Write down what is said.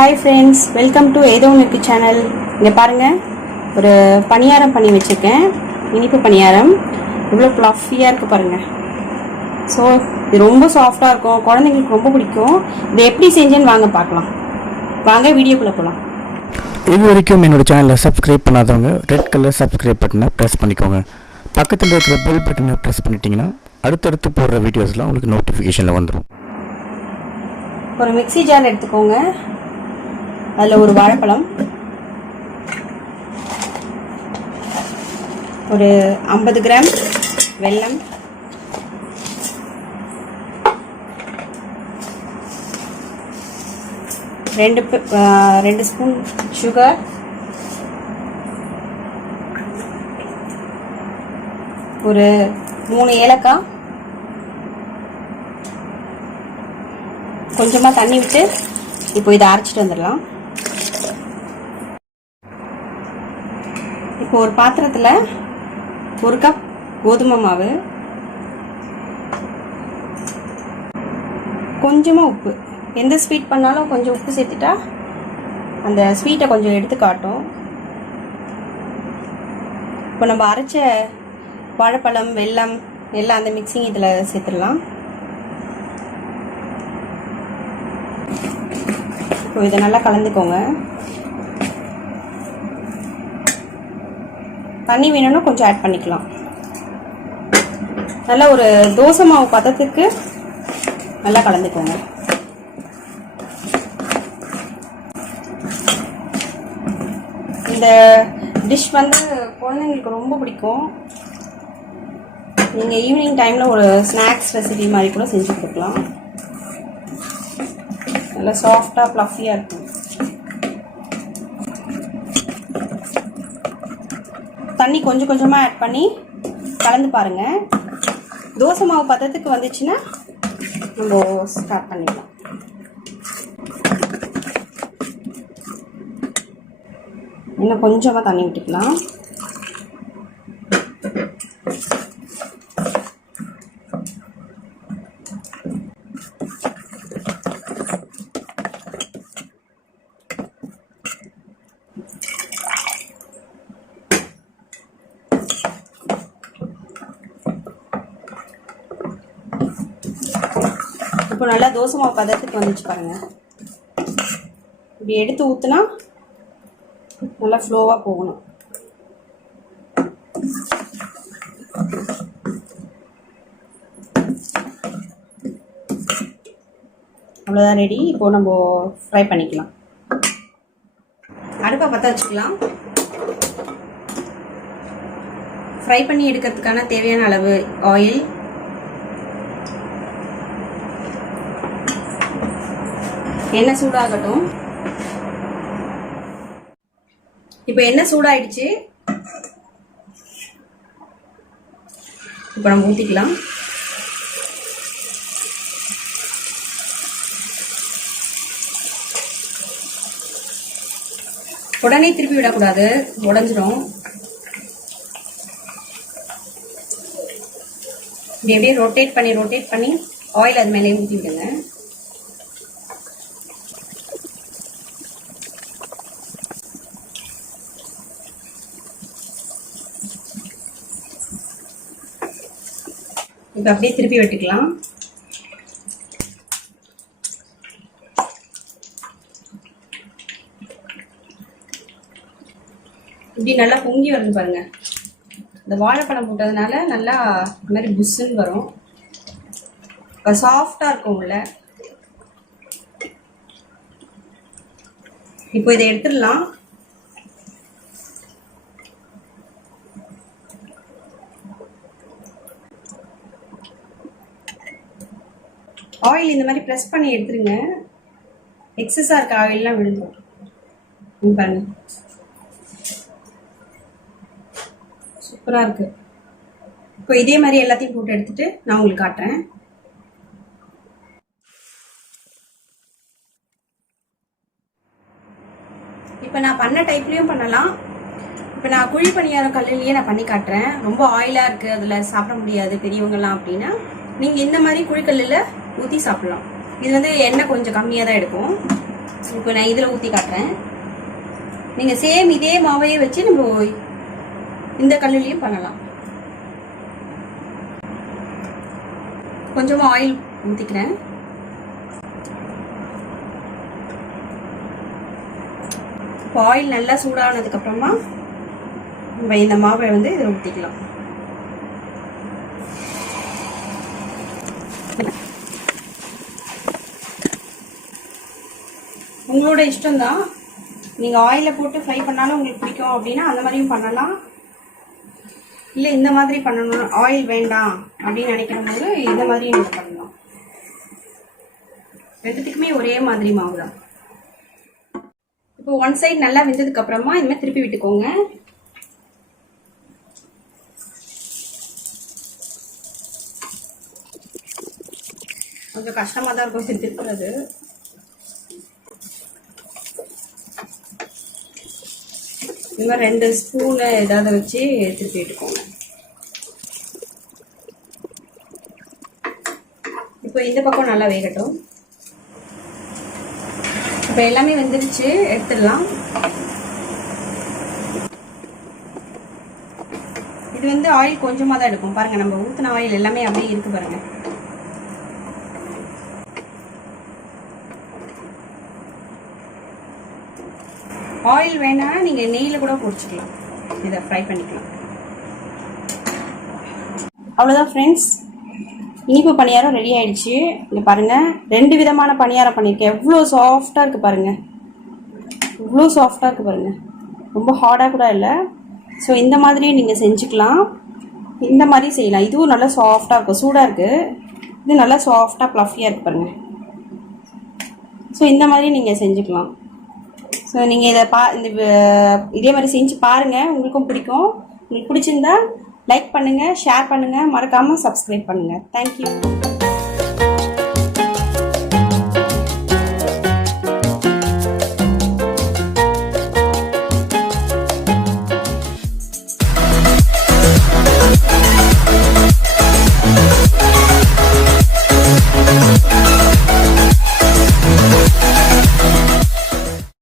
Hi friends, welcome to ஏதோ ஒன்று channel. இங்கே பாருங்கள், ஒரு பணியாரம் பண்ணி வச்சுருக்கேன். இனிப்பு பணியாரம் இவ்வளோ ஃப்ளஃபியாக இருக்குது பாருங்கள். ஸோ இது ரொம்ப சாஃப்டாக இருக்கும், குழந்தைங்களுக்கு ரொம்ப பிடிக்கும். இதை எப்படி செஞ்சேன்னு வாங்க பார்க்கலாம். வாங்க வீடியோக்குள்ளே போகலாம். இது வரைக்கும் என்னோட சேனலை சப்ஸ்கிரைப் பண்ணாதவங்க ரெட் கலர் சப்ஸ்கிரைப் பட்டனை ப்ரெஸ் பண்ணிக்கோங்க. பக்கத்தில் இருக்கிற பெல் பட்டனை ப்ரெஸ் பண்ணிட்டீங்கன்னா அடுத்தடுத்து போடுற வீடியோஸ்லாம் உங்களுக்கு நோட்டிஃபிகேஷனில் வந்துடும். ஒரு மிக்ஸி ஜார் எடுத்துக்கோங்க. அதில் ஒரு வாழைப்பழம், ஒரு 50 கிராம் வெல்லம், ரெண்டு ஸ்பூன் சுகர், ஒரு 3 ஏலக்காய், கொஞ்சமாக தண்ணி விட்டு இப்போ இதை அரைச்சிட்டு வந்துடலாம். இப்போ ஒரு பாத்திரத்தில் 1 கப் கோதுமை மாவு, கொஞ்சமாக உப்பு. எந்த ஸ்வீட் பண்ணாலும் கொஞ்சம் உப்பு சேர்த்துட்டா அந்த ஸ்வீட்டை கொஞ்சம் எடுத்து காட்டும். இப்போ நம்ம அரைச்ச வாழைப்பழம், வெல்லம் எல்லாம் அந்த மிக்சிங் இதில் சேர்த்துடலாம். இப்போ இதை நல்லா கலந்துக்கோங்க. தண்ணி வேணும்னா கொஞ்சம் ஆட் பண்ணிக்கலாம். நல்லா ஒரு தோசை மாவு பதத்துக்கு நல்லா கலந்துக்கோங்க. இந்த டிஷ் குழந்தைங்களுக்கு ரொம்ப பிடிக்கும். நீங்கள் ஈவினிங் டைமில் ஒரு ஸ்நாக்ஸ் ரெசிபி மாதிரி கூட செஞ்சு கொடுக்கலாம். நல்லா சாஃப்டாக ஃப்ளஃபியாக இருக்கும். தண்ணி கொஞ்சம் கொஞ்சமாக ஆட் பண்ணி கலந்து பாருங்கள். தோசை மாவு பதத்துக்கு வந்துச்சுன்னா நம்ம ஸ்டார்ட் பண்ணிடலாம். இன்னும் கொஞ்சமாக தண்ணி விட்டுக்கலாம். இப்போ நல்லா தோசை மாவு பதத்துக்கு வந்துச்சு பாருங்க. இப்படி எடுத்து ஊற்றுனா நல்லா ஃப்ளோவாக போகணும். அவ்வளோதான், ரெடி. இப்போ நம்ம ஃப்ரை பண்ணிக்கலாம். அடுப்பை பற்ற வச்சுக்கலாம். ஃப்ரை பண்ணி எடுக்கிறதுக்கான தேவையான அளவு ஆயில், எண்ணெய் சூடாகட்டும். இப்போ எண்ணெய் சூடாயிடுச்சு. இப்போ நம்ம ஊற்றிக்கலாம். உடனே திருப்பி விடக்கூடாது, உடஞ்சிரும். இப்படி அப்படியே ரொட்டேட் பண்ணி ஆயில் அது மேலே ஊற்றி விடுங்க. இப்போ அப்படியே திருப்பி வெட்டிக்கலாம். இப்படி நல்லா பொங்கி வருது பாருங்க. இந்த வாழைப்பழம் போட்டதுனால நல்லா இந்த மாதிரி புஷ்ஷுன்னு வரும். இப்போ சாஃப்டாக இருக்கும் உள்ள. இப்போ இதை எடுத்துடலாம். ஆயில் இந்த மாதிரி ப்ரெஸ் பண்ணி எடுத்துருங்க. எக்ஸஸாக இருக்க ஆயிலெலாம் விழுந்துடும் பாருங்க. சூப்பராக இருக்கு. இப்போ இதே மாதிரி எல்லாத்தையும் போட்டு எடுத்துட்டு நான் உங்களுக்கு காட்டுறேன். இப்போ நான் பண்ண டைப்லேயும் பண்ணலாம். இப்போ நான் குழி பணியாரம் கல்லுலேயே நான் பண்ணி காட்டுறேன். ரொம்ப ஆயிலாக இருக்குது, அதில் சாப்பிட முடியாது பெரியவங்கலாம் அப்படின்னா நீங்கள் இந்த மாதிரி குழிக்கல்லில் ஊற்றி சாப்பிடலாம். இது எண்ணெய் கொஞ்சம் கம்மியாக தான் எடுக்கும். இப்போ நான் இதில் ஊற்றி காட்டுறேன். நீங்கள் சேம் இதே மாவையே வச்சு நம்ம இந்த கல்லுலேயும் பண்ணலாம். கொஞ்சமாக ஆயில் ஊற்றிக்கிறேன். இப்போ ஆயில் நல்லா சூடானதுக்கப்புறமா நம்ம இந்த மாவை வந்து இதில் ஊற்றிக்கலாம். உங்களோட இஷ்டம்தான். நீங்கள் ஆயிலில் போட்டு ஃப்ரை பண்ணாலும் உங்களுக்கு பிடிக்கும் அப்படின்னா அந்த மாதிரியும் பண்ணலாம். இல்லை இந்த மாதிரி பண்ணணும், ஆயில் வேண்டாம் அப்படின்னு நினைக்கிற போது இந்த மாதிரியும் நீங்கள் பண்ணலாம். ரெண்டுத்துக்குமே ஒரே மாதிரி மாவு தான். இப்போ ஒன் சைடு நல்லா வெந்ததுக்கு அப்புறமா இந்த மாதிரி திருப்பி விட்டுக்கோங்க. கொஞ்சம் கஷ்டமாக தான் இருக்கும் திருப்புறது. இந்த மாதிரி 2 ஸ்பூனு ஏதாவது வச்சு திருப்பி விட்டுக்கோங்க. இப்போ இந்த பக்கம் நல்லா வேகட்டும். இப்போ எல்லாமே வெந்துருச்சு, எடுத்துடலாம். இது வந்து ஆயில் கொஞ்சமாக தான் எடுக்கும் பாருங்க. நம்ம ஊற்றின ஆயில் எல்லாமே அப்படியே இருக்கு பாருங்க. ஆயில் வேணா நீங்க நெய்யில கூட பொரிச்சுக்கலாம், இதை ஃப்ரை பண்ணிக்கலாம். அவ்வளோதான் ஃப்ரெண்ட்ஸ், இனிப்பு பணியாரம் ரெடி ஆயிடுச்சு. இங்கே பாருங்க, 2 விதமான பணியாரம் பண்ணியிருக்கேன். எவ்வளோ சாஃப்டாக இருக்குது பாருங்க, இவ்வளோ சாஃப்டாக இருக்குது பாருங்க, ரொம்ப ஹார்டாக கூட இல்லை. ஸோ இந்த மாதிரியும் நீங்கள் செஞ்சுக்கலாம், இந்த மாதிரி செய்யலாம். இதுவும் நல்லா சாஃப்டாக இருக்கும், சூடாக இருக்குது. இது நல்லா சாஃப்டாக ப்ளஃபியாக இருக்குது பாருங்க. ஸோ இந்த மாதிரி நீங்கள் செஞ்சுக்கலாம். ஸோ நீங்கள் இதை இதே மாதிரி செஞ்சு பாருங்கள், உங்களுக்கும் பிடிக்கும். உங்களுக்கு பிடிச்சிருந்தா லைக் பண்ணுங்கள், ஷேர் பண்ணுங்கள், மறக்காமல் சப்ஸ்கிரைப் பண்ணுங்கள். தேங்க்யூ.